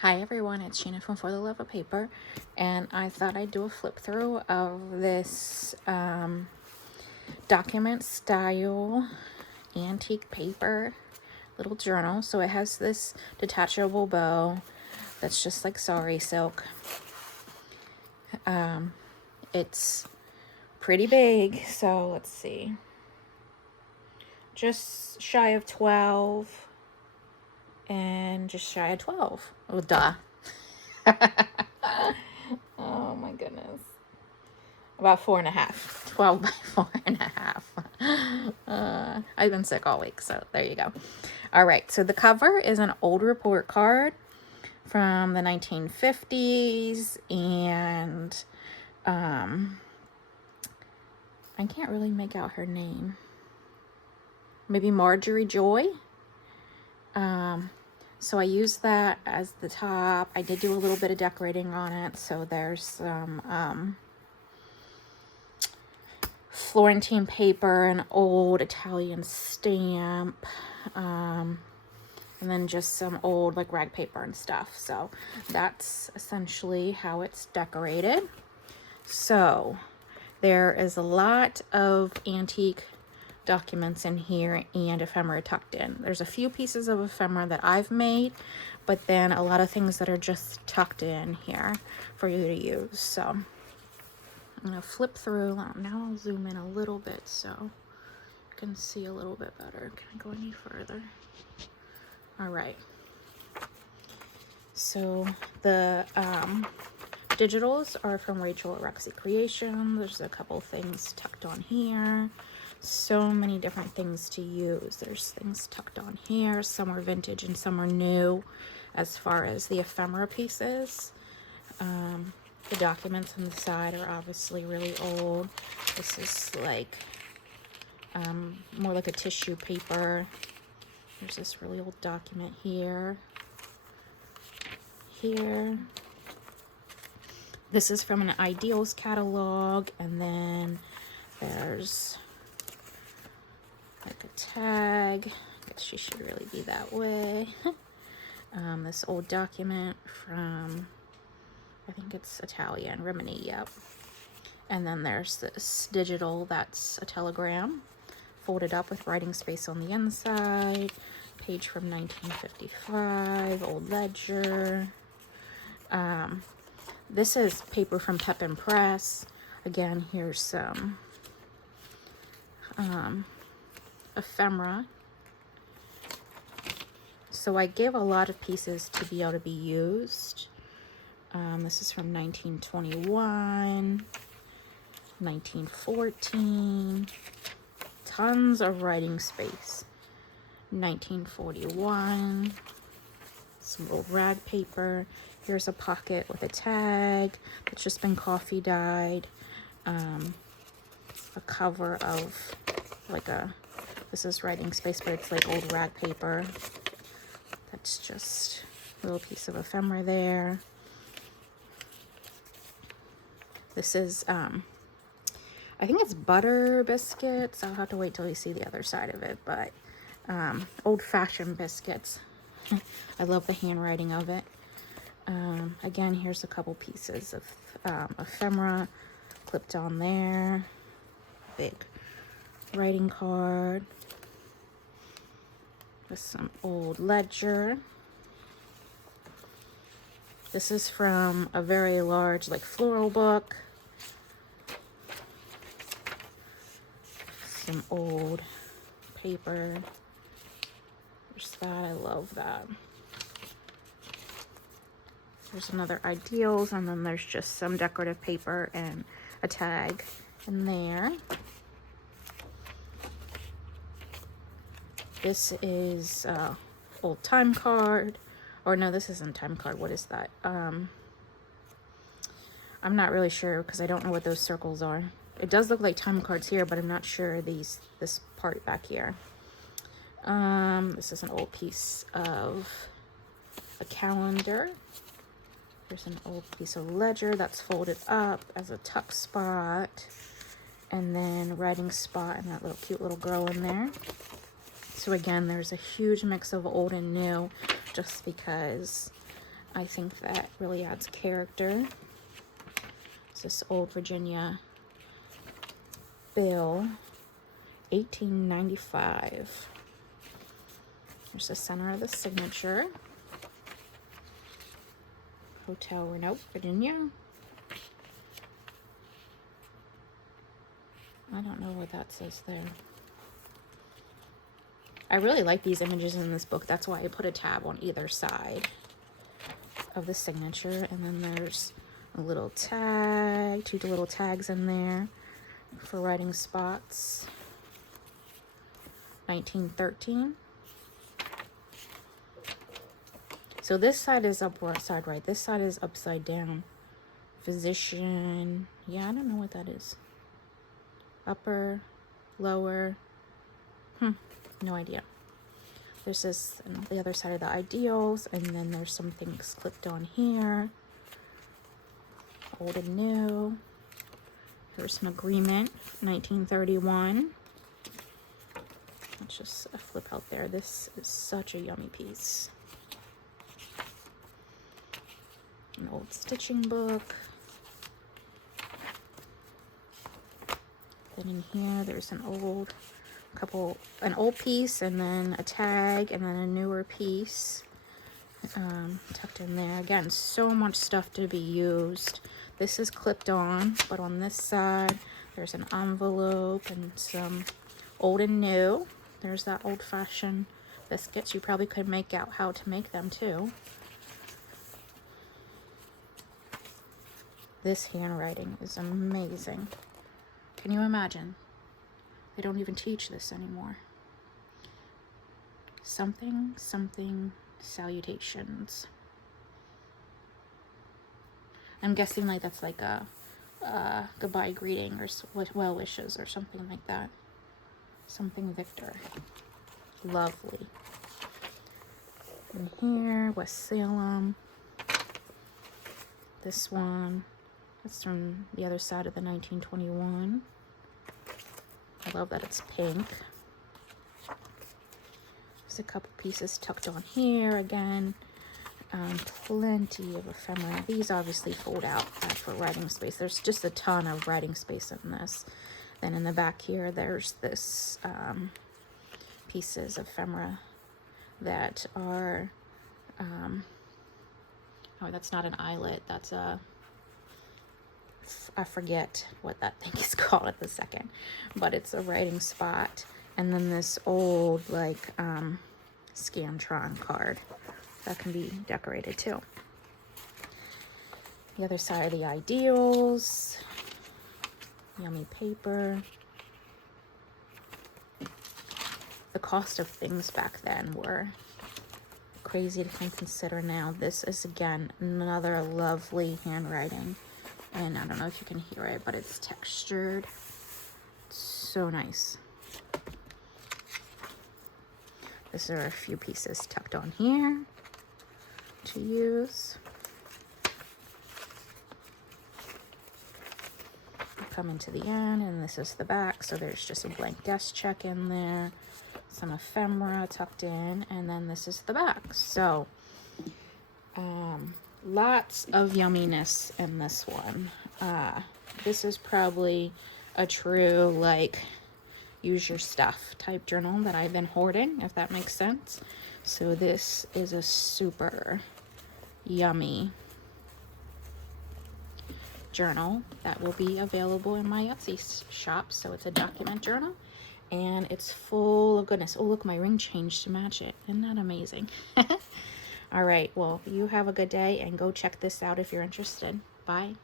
Hi everyone, it's Sheena from For the Love of Paper, and I thought I'd do a flip through of this document style antique paper little journal. So it has this detachable bow that's just like sari silk. It's pretty big, so let's see. Just shy of 12 and just shy of 12. Oh, duh. Oh my goodness. About 4.5. 12 by 4.5. I've been sick all week, so there you go. All right, so the cover is an old report card from the 1950s, and I can't really make out her name. Maybe Marjorie Joy. So I used that as the top. I did do a little bit of decorating on it, so there's some Florentine paper, an old Italian stamp, and then just some old like rag paper and stuff. So that's essentially how it's decorated. So there is a lot of antique documents in here and ephemera tucked in. There's a few pieces of ephemera that I've made, but then a lot of things that are just tucked in here for you to use. So I'm gonna flip through. Now I'll zoom in a little bit so you can see a little bit better. Can I go any further? All right. So the digitals are from Rachel at Roxy Creation. There's a couple things tucked on here. So many different things to use. There's things tucked on here. Some are vintage and some are new as far as the ephemera pieces. The documents on the side are obviously really old. This is like more like a tissue paper. There's this really old document here. This is from an Ideals catalog, and then there's like a tag. I guess she should really be that way. This old document from, I think it's Italian, Rimini, yep. And then there's this digital that's a telegram, folded up with writing space on the inside, page from 1955, old ledger. This is paper from Pepin Press. Again, here's some ephemera. So I give a lot of pieces to be able to be used. This is from 1921, 1914. Tons of writing space. 1941. Some old rag paper. Here's a pocket with a tag that's just been coffee dyed. A cover of like this is writing space, but it's like old rag paper. That's just a little piece of ephemera there. This is, I think it's butter biscuits. I'll have to wait till you see the other side of it, but old-fashioned biscuits. I love the handwriting of it. Again, here's a couple pieces of ephemera clipped on there. Big writing card. With some old ledger. This is from a very large, like, floral book. Some old paper. There's that. I love that. There's another Ideals, and then there's just some decorative paper and a tag in there. This is old time card. Or no, this isn't time card. What is that? I'm not really sure because I don't know what those circles are. It does look like time cards here, but I'm not sure this part back here. This is an old piece of a calendar. There's an old piece of ledger that's folded up as a tuck spot. And then writing spot and that little cute little girl in there. So again, there's a huge mix of old and new just because I think that really adds character. It's this old Virginia bill, 1895. There's the center of the signature. Hotel Roanoke, Virginia. I don't know what that says there. I really like these images in this book. That's why I put a tab on either side of the signature. And then there's a little tag, 2 little tags in there for writing spots. 1913. So this side is upside right. This side is upside down. Physician. Yeah, I don't know what that is. Upper, lower. No idea. There's this on the other side of the ideals, and then there's some things clipped on here. Old and new. Here's some agreement, 1931. Let's just flip out there. This is such a yummy piece. An old stitching book. Then in here, there's an old piece, and then a tag, and then a newer piece tucked in there. Again, so much stuff to be used. This is clipped on, but on this side, there's an envelope and some old and new. There's that old-fashioned biscuits. You probably could make out how to make them too. This handwriting is amazing. Can you imagine? They don't even teach this anymore. Something, something, salutations. I'm guessing like that's like a goodbye greeting or well wishes or something like that. Something Victor. Lovely. And here, West Salem. This one. That's from the other side of the 1921. I love that it's pink. There's a couple pieces tucked on here again. Plenty of ephemera. These obviously fold out for writing space. There's just a ton of writing space in this. Then in the back here, there's this pieces of ephemera that are, oh, that's not an eyelet. That's a, I forget what that thing is called at the second, but it's a writing spot. And then this old like Scantron card that can be decorated too. The other side of the ideals, yummy paper. The cost of things back then were crazy to consider now. This is again another lovely handwriting. And I don't know if you can hear it, but it's textured. So nice. These are a few pieces tucked on here to use. Come into the end, and this is the back. So there's just a blank desk check in there, some ephemera tucked in, and then this is the back. So lots of yumminess in this one. This is probably a true like use your stuff type journal that I've been hoarding, if that makes sense. So this is a super yummy journal that will be available in my Etsy shop. So it's a document journal and it's full of goodness. Oh, look, my ring changed to match it. Isn't that amazing? All right, well, you have a good day and go check this out if you're interested. Bye.